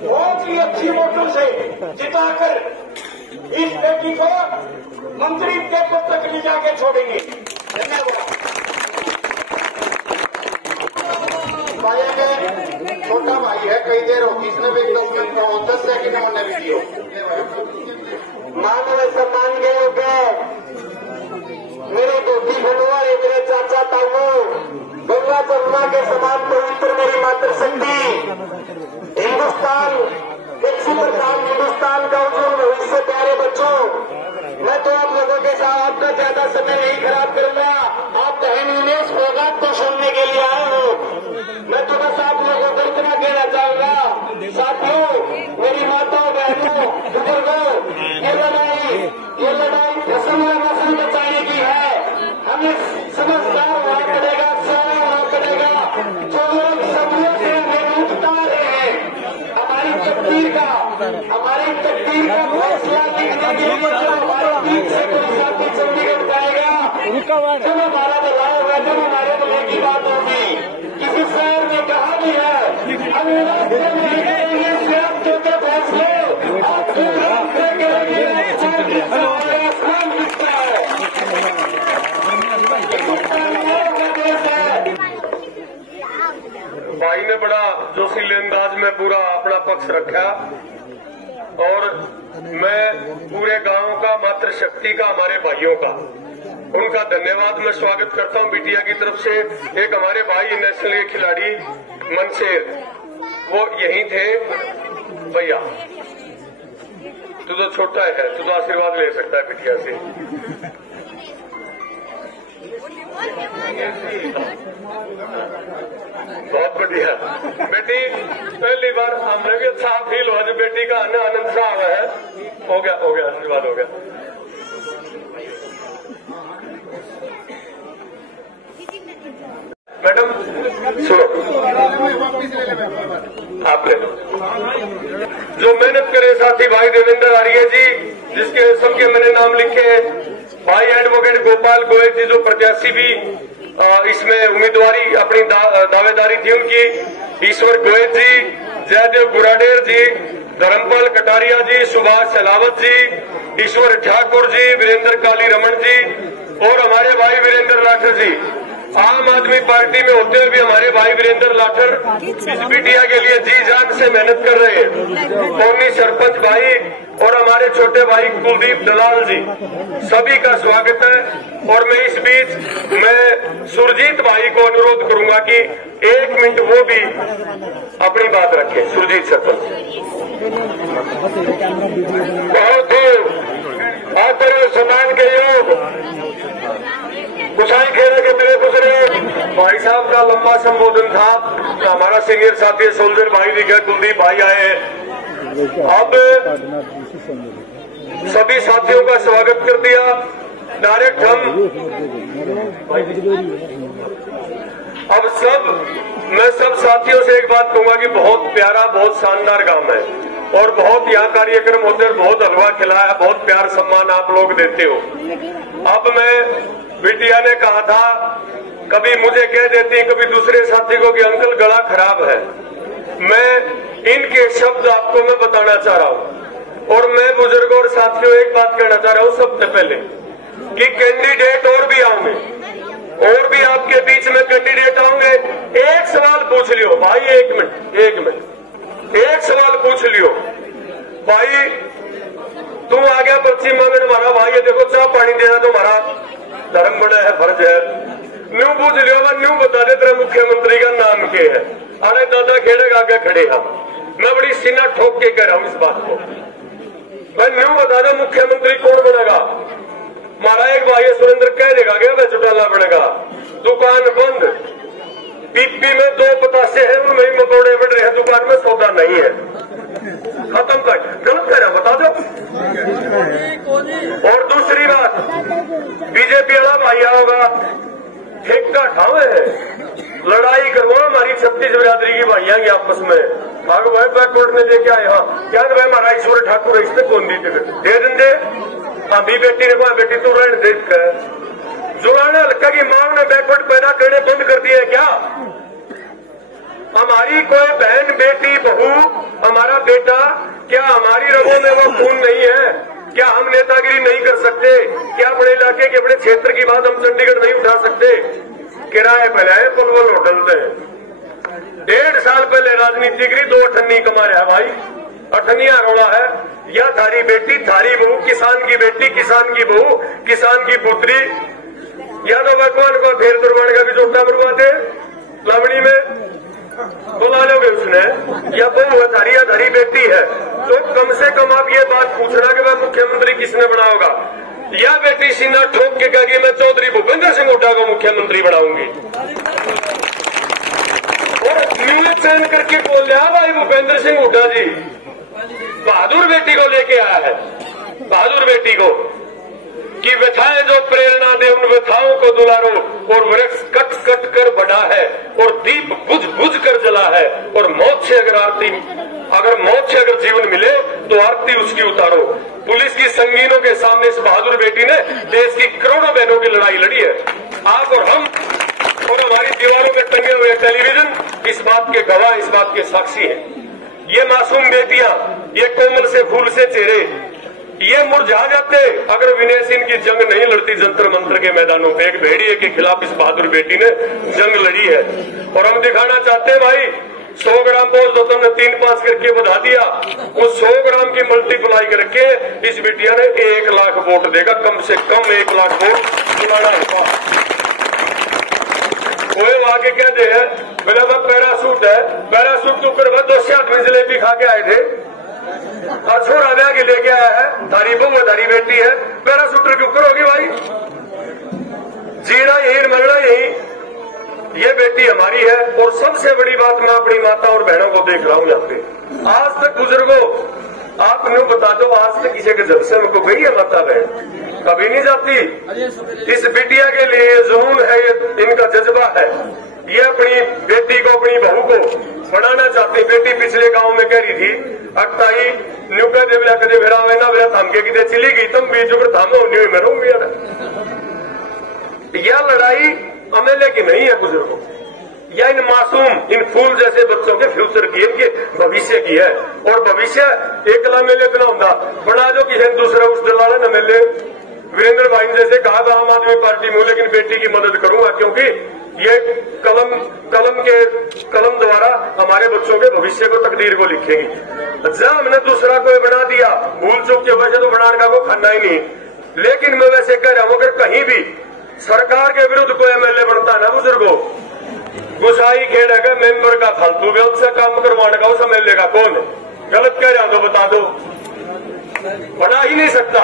बहुत ही अच्छी वोटों से जिताकर इस बेटी को मंत्री के पद तक ले जाके छोड़ेंगे। धन्यवाद। छोटा भाई है, कई देर होगी, इसने भी 10 मिनट का 10 सेकंड होने भी दियो। मानव सम्मान के योग्य मेरे बेटी भगवान, मेरे चाचा ताऊ, गंगा जमुना के समान पवित्र मेरी मातृशक्ति हिंदुस्तान, एक सुपरकाम हिंदुस्तान का उज्जवल भविष्य। प्यारे बच्चों, मैं तो आप लोगों के साथ आपका ज्यादा समय नहीं खराब करूंगा। आप बहन उन्नीस सौगात को सुनने के लिए आए हो। मैं तो बस आप लोगों को इतना कहना चाहूंगा, साथियों, मेरी माताओं, बहनों, बुजुर्गों, ये लड़ाई फसल व नस्ल बचाने की है। हमें समझदार होना पड़ेगा, सही होना पड़ेगा। जो लोग सदियों से हमें लूटता रहे हैं, हमारी तकदीर का फैसला लिखने के लिए हमारे बीच से कोई साथी चंडीगढ़ जाएगा, जब हमारा भला होगा, जब हमारे भले की बात होगी। किसी शहर में कहा भी है, हम रास्ते में करेंगे सिर्फ छोटे फैसले, आपके रास्ते करेंगे आसमान दिखता है। भाई ने बड़ा जोशीले अंदाज में पूरा अपना पक्ष रखा और मैं पूरे गांव का, मातृशक्ति का, हमारे भाइयों का, उनका धन्यवाद मैं स्वागत करता हूं बिटिया की तरफ से। एक हमारे भाई नेशनल के खिलाड़ी मनसेर, वो यहीं थे। भैया तू तो छोटा है, तू तो आशीर्वाद ले सकता है बिटिया से। बहुत बढ़िया बेटी, पहली बार हमने भी अच्छा फील हुआ जब बेटी का आनंद सा आया है। हो गया आशीर्वाद हो गया। मैडम सुनो, आपने जो मेहनत करे साथी भाई देवेंद्र आर्य जी, जिसके सबके मैंने नाम लिखे हैं, भाई एडवोकेट गोपाल गोयल जी जो प्रत्याशी भी इसमें उम्मीदवारी अपनी दावेदारी थी उनकी, ईश्वर गोयल जी, जयदेव गुराडेर जी, धर्मपाल कटारिया जी, सुभाष सलावत जी, ईश्वर ठाकुर जी, वीरेंद्र काली रमन जी और हमारे भाई वीरेंद्र लाठर जी। आम आदमी पार्टी में होते हुए भी हमारे भाई वीरेंद्र लाठर इस बिटिया के लिए जी जान से मेहनत कर रहे हैं। कौनी सरपंच भाई और हमारे छोटे भाई कुलदीप दलाल जी, सभी का स्वागत है। और मैं इस बीच मैं सुरजीत भाई को अनुरोध करूंगा कि 1 मिनट वो भी अपनी बात रखें। सुरजीत सरपंच बहुत आदर सम्मान के योग कुशाई खेले के मेरे गुजरे भाई साहब का लंबा संबोधन था। हमारा सीनियर साथी सोल्जर भाई भी गए, कुलदीप भाई आए। अब सभी साथियों का स्वागत कर दिया। डायरेक्ट मैं सब साथियों से एक बात कहूंगा कि बहुत प्यारा, बहुत शानदार काम है और बहुत यहाँ कार्यक्रम होते हैं, बहुत हलवा खिलाया, बहुत प्यार सम्मान आप लोग देते हो। अब मैं बिटिया ने कहा था, कभी मुझे कह देती, कभी दूसरे साथी को कि अंकल गला खराब है। मैं इनके शब्द आपको मैं बताना चाह रहा हूं और मैं बुजुर्गों और साथियों एक बात कहना चाह रहा हूं सबसे पहले कि कैंडिडेट और भी आएंगे और भी आपके बीच में कैंडिडेट आएंगे। एक सवाल पूछ लियो भाई, 1 मिनट एक सवाल पूछ लियो भाई। तू आ गया पर्ची मांगने, हमारा भाई है, देखो चाह पानी देना तो हमारा धर्म बड़ा है, फर्ज है। न्यू पूछ लियो, मैं न्यू बता दे तेरा मुख्यमंत्री का नाम क्या है। अरे दादा खेड़े आगे खड़े हम, मैं बड़ी सीना ठोक के कह रहा हूं इस बात को। मैं न्यू बता दो मुख्यमंत्री कौन बनेगा। हमारा एक भाई सुरेंद्र कह देगा क्या वह चुटाला बनेगा। दुकान बंद, पीपी में 2 पतासे हैं, उनमें ही मकोड़े बढ़ रहे हैं, दुकान में सौदा नहीं है, खत्म कर। गलत कह रहा बता दो। और दूसरी बात, बीजेपी वाला भाई होगा, ठेका ठावे है, लड़ाई करवा हमारी 36 बिरादरी की भाइयां की आपस में। भाग भाई बैकवर्ड में लेके आए। हाँ क्या भाई हमारा ईश्वर ठाकुर इसने कौन दी टिकट दे देंगे। अभी बेटी ने कहा बेटी तो रहने देख कर जुड़ाने हल्का की मांग ने बैकवर्ड पैदा करने बंद कर दिया है क्या। हमारी कोई बहन, बेटी, बहू, हमारा बेटा, क्या हमारी रगों में वो खून नहीं है? क्या हम नेतागिरी नहीं कर सकते? क्या अपने इलाके के अपने क्षेत्र की बात हम चंडीगढ़ नहीं उठा सकते? किराए पर आए पलवल होटल में 1.5 साल पहले राजनीति करी, 2 अठन्नी कमा रहा है भाई, अठन्निया रोड़ा है। या थारी बेटी, थारी बहू, किसान की बेटी, किसान की बहू, किसान की पुत्री, या तो भगवान को फेर दुर्बान का भी जोटा मरवाते लावणी में बुला लोगे उसने, या बहू है थारी या थारी बेटी है, तो कम से कम आप ये बात पूछना कि वह मुख्यमंत्री किसने बना होगा। या बेटी सीना ठोक के कहेगी मैं चौधरी भूपेंद्र सिंह हुड्डा को मुख्यमंत्री बनाऊंगी, और नीले चयन करके बोल रहा भाई भूपेंद्र सिंह हुड्डा जी बहादुर बेटी को लेके आया है, बहादुर बेटी को, कि व्यथाएं जो प्रेरणा दे उन व्यथाओं को दुलारो, और वृक्ष कट कट कर बढ़ा है और दीप बुझ बुझ कर जला है, और मौत से अगर मौत से अगर जीवन मिले तो आरती उसकी उतारो। पुलिस की संगीनों के सामने इस बहादुर बेटी ने देश की करोड़ों बहनों की लड़ाई लड़ी है। आप और हम और हमारी दीवारों में टंगे हुए टेलीविजन इस बात के गवाह, इस बात के साक्षी हैं। ये मासूम बेटियां, ये कोमल से फूल से चेहरे, ये मुरझा जाते अगर विनय सिंह की जंग नहीं लड़ती जंतर मंत्र के मैदानों पे। एक भेड़िए के खिलाफ इस बहादुर बेटी ने जंग लड़ी है, और हम दिखाना चाहते हैं भाई 100 ग्राम पोस्ट तो तुमने 3-5 करके बढ़ा दिया, उस 100 ग्राम की मल्टीप्लाई करके इस बिटिया ने 1 लाख वोट देगा, कम से कम 1 लाख वोट दिलाना होगा। कोई आके क्या दे है, बोला वह पैरासूट है, पैरासूट के ऊपर वह 2 आदमी जलेबी खा के आए थे, और छोरा ब्याह के लेके आया है, थारी बहू है, थारी बेटी है, पैरासूटर के ऊपर होगी भाई। जीना यही, मरना यही, ये बेटी हमारी है। और सबसे बड़ी बात मैं अपनी माता और बहनों को देख रहा हूं यहाँ पे, आज तक बुजुर्गों आप न्यू बता दो, आज तक किसी के जलसे में को गई है माता बहन? कभी नहीं जाती। इस बिटिया के लिए जुनून है, ये इनका जज्बा है, ये अपनी बेटी को, अपनी बहू को बढ़ाना चाहते। बेटी पिछले गांव में कह रही थी अक्ताई न्यू कह दे बिला कदे भेड़ा हुए ना बिला थाम के कितने चली गई तुम बीच ऊपर थामो न्यू में रहूंगी। यह लड़ाई अमेले की नहीं है बुजुर्गों, या इन मासूम, इन फूल जैसे बच्चों के फ्यूचर की, इनके भविष्य की है। और भविष्य एक मेले इतना होता बना जो किसी दूसरा उस दलाल न मेले। वीरेंद्र भाई जैसे कहा था आम आदमी पार्टी में, लेकिन बेटी की मदद करूंगा, क्योंकि ये कलम द्वारा हमारे बच्चों के भविष्य को, तकदीर को लिखेगी। जब हमने दूसरा कोई बना दिया भूल चूक के वैसे तो बनाने का वो खाना ही नहीं, लेकिन मैं वैसे कह रहा हूं अगर कहीं भी सरकार के विरुद्ध कोई एमएलए बनता ना बुजुर्गों, गुसाई खेड़ेगा मेंबर का फालतू व्यवस्था से काम करवाने का उस एमएलए का कौन है? गलत कह रहा तो बता दो, बना ही नहीं सकता।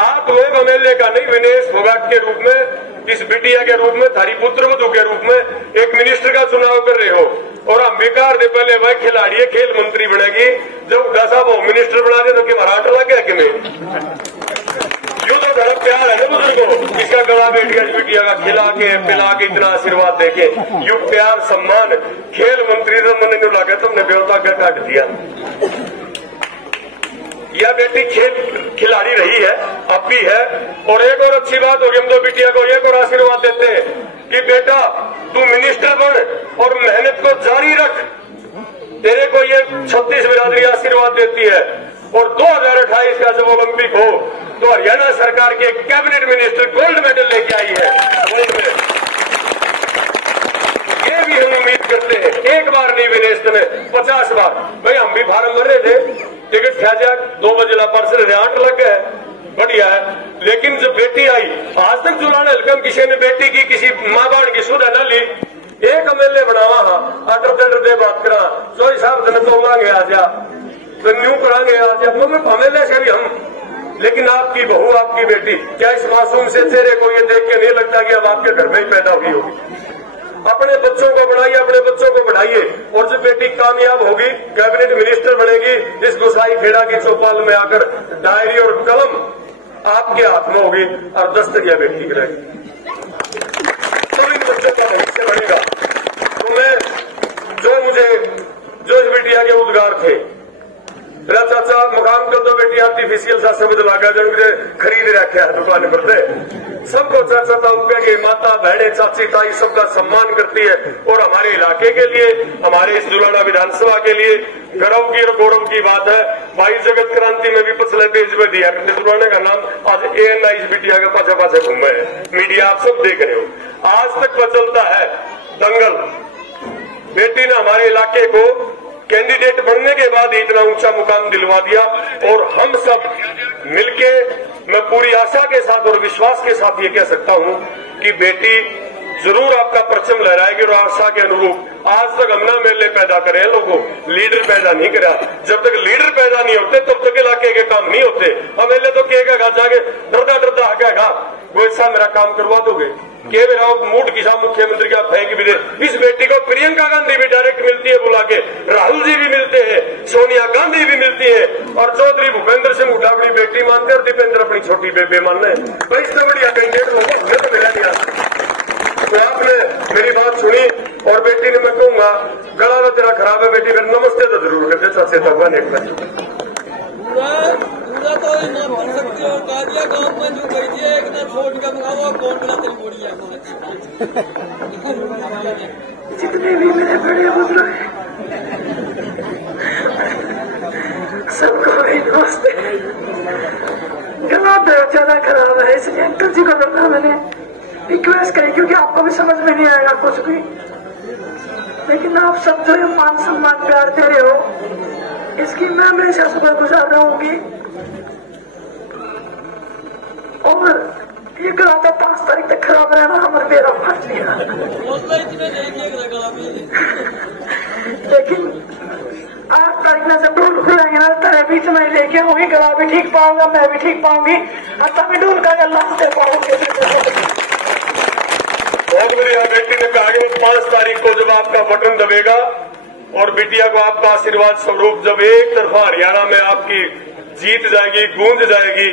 आप लोग एमएलए का नहीं, विनेश फोगाट के रूप में, इस बिटिया के रूप में, थारी पुत्र वधू के रूप में एक मिनिस्टर का चुनाव कर रहे हो, और हम बेकार दे पहले वह खिलाड़ी है, खेल मंत्री बनेगी, जब दसा वो मिनिस्टर बना दे तो कि मराठा लगे कि नहीं? यूं तो बड़ा प्यार है ना बुजुर्गों, इसका गला बिटिया का खिला के पिला के इतना आशीर्वाद देके, यू प्यार सम्मान खेल मंत्री तो मन नहीं लगा, तुमने बेवता का काट दिया। यह बेटी खेल खिलाड़ी रही है, अब भी है। और एक और अच्छी बात होगी, हम तो बिटिया को एक और आशीर्वाद देते हैं कि बेटा तू मिनिस्टर बन और मेहनत को जारी रख, तेरे को ये 36 बिरादरी आशीर्वाद देती है। और 2028 का जब ओलंपिक हो तो हरियाणा सरकार के कैबिनेट मिनिस्टर गोल्ड मेडल लेके आई है गोल्ड में। ये भी हम उम्मीद करते हैं, एक बार नहीं विनेश ने 50 बार। भाई हम भी फार्म भर रहे थे, टिकट खा जा 2 बजे पार्सल 8 लग गए, बढ़िया है। लेकिन जब बेटी आई, आज तक जुलाने हल्कम किसी ने बेटी की किसी माँ बाप की सुधा न ली। एक एमएलए बनावा हाँ अटर दे बात करा, चोरी साहब दिन तो मांगे आ जा, तो न्यू करांगे आ जा, मतलब एमएलए से भी हम। लेकिन आपकी बहू, आपकी बेटी, क्या इस मासूम से चेहरे को ये देख के नहीं लगता कि अब आपके घर में ही पैदा हुई होगी? अपने बच्चों को बढ़ाइए, अपने बच्चों को बढ़ाइए। और जो बेटी कामयाब होगी, कैबिनेट मिनिस्टर बनेगी, इस गुसाई खेड़ा की चौपाल में आकर डायरी और कलम आपके हाथ में होगी और दस्तक बेटी की रहेगी, तो इन बच्चों का भविष्य बनेगा। तो मैं जो इस बिटिया के उद्गार थे, मेरा चाचा मुकाम कर दो बेटी आर्टिफिशियल सा समझ लगा जन खरीद रखा है दुकान पर से सबको चाचा ताऊ के माता बहने चाची ताई सबका सम्मान करती है। और हमारे इलाके के लिए हमारे इस जुलाना विधानसभा के लिए गर्व की और गौरव की बात है। भाई जगत क्रांति में भी पिछले पेज में दिया जुलाने का नाम आज ANI बिटिया के पाछे पाछे घूमे है। मीडिया आप सब देख रहे हो। आज तक चलता है दंगल। बेटी ने हमारे इलाके को कैंडिडेट बनने के बाद इतना ऊंचा मुकाम दिलवा दिया और हम सब मिलके मैं पूरी आशा के साथ और विश्वास के साथ ये कह सकता हूं कि बेटी जरूर आपका परचम लहराएगी। और आशा के अनुरूप आज तक हम ना मेले पैदा करे हैं, लोगों लीडर पैदा नहीं करा। जब तक लीडर पैदा नहीं होते तब तक इलाके के काम नहीं होते। अब मेले तो कहेगा जाके डरता डरता हकेगा वो ऐसा मेरा काम करवा दोगे के मेरा मूड किसा मुख्यमंत्री का फेंक भी दे। इस बेटी को प्रियंका गांधी भी डायरेक्ट मिलती है बुला के, राहुल जी भी मिलते हैं, सोनिया गांधी भी मिलती है और चौधरी भूपेंद्र सिंह हुड्डा अपनी बेटी मानते और दीपेंद्र अपनी छोटी बेबे मानना है। भाई इससे बढ़िया कैंडिडेट लोगों हमें तो मिला नहीं आता। तो आपने मेरी बात सुनी और बेटी ने मैं कहूंगा गला तो तेरा खराब है बेटी, फिर नमस्ते तो जरूर करते चाचे भगवान एक बार पूरा तो ना बन सकती है। और कादिया गांव में जो गई थी एक ना छोड़ का मंगावा कौन बना तेरी बोड़ी है जितने भी मेरे बड़े बुजुर्ग हैं सबको मेरी नमस्ते। गला बहुत ज्यादा खराब है इसलिए अंकल जी को बोला मैंने रिक्वेस्ट करी क्योंकि आपको भी समझ में नहीं आएगा कुछ भी, लेकिन आप सब जो मान सम्मान प्यार दे रहे हो इसकी मैं हमेशा शुक्रगुजार रहूंगी। और ये गला तो 5 तारीख तक खराब रहना हमारे मेरा फर्ज लिया, लेकिन 8 तारीख में जब ढूल खुलेंगे ना तेरे बीच में लेके होंगी, गला भी ठीक पाऊंगा मैं भी ठीक पाऊंगी और तभी ढूल का गला दे पाऊंगी। बहुत बढ़िया। बेटी ने कहा कि 5 तारीख को जब आपका बटन दबेगा और बिटिया को आपका आशीर्वाद स्वरूप जब एक तरफा हरियाणा में आपकी जीत जाएगी, गूंज जाएगी,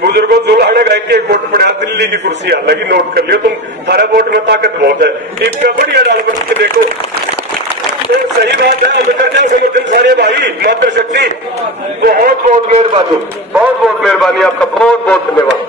बुजुर्गों जुलाने गए के वोट पड़ा दिल्ली की कुर्सी आ लगी, नोट कर लियो तुम, थारा वोट में ताकत बहुत है। इसका बढ़िया डाल बन के देखो तो सही बात है। करने समर्थन सारे भाई मातृ शक्ति बहुत बहुत मेहरबानी, बहुत बहुत मेहरबानी आपका, बहुत बहुत धन्यवाद।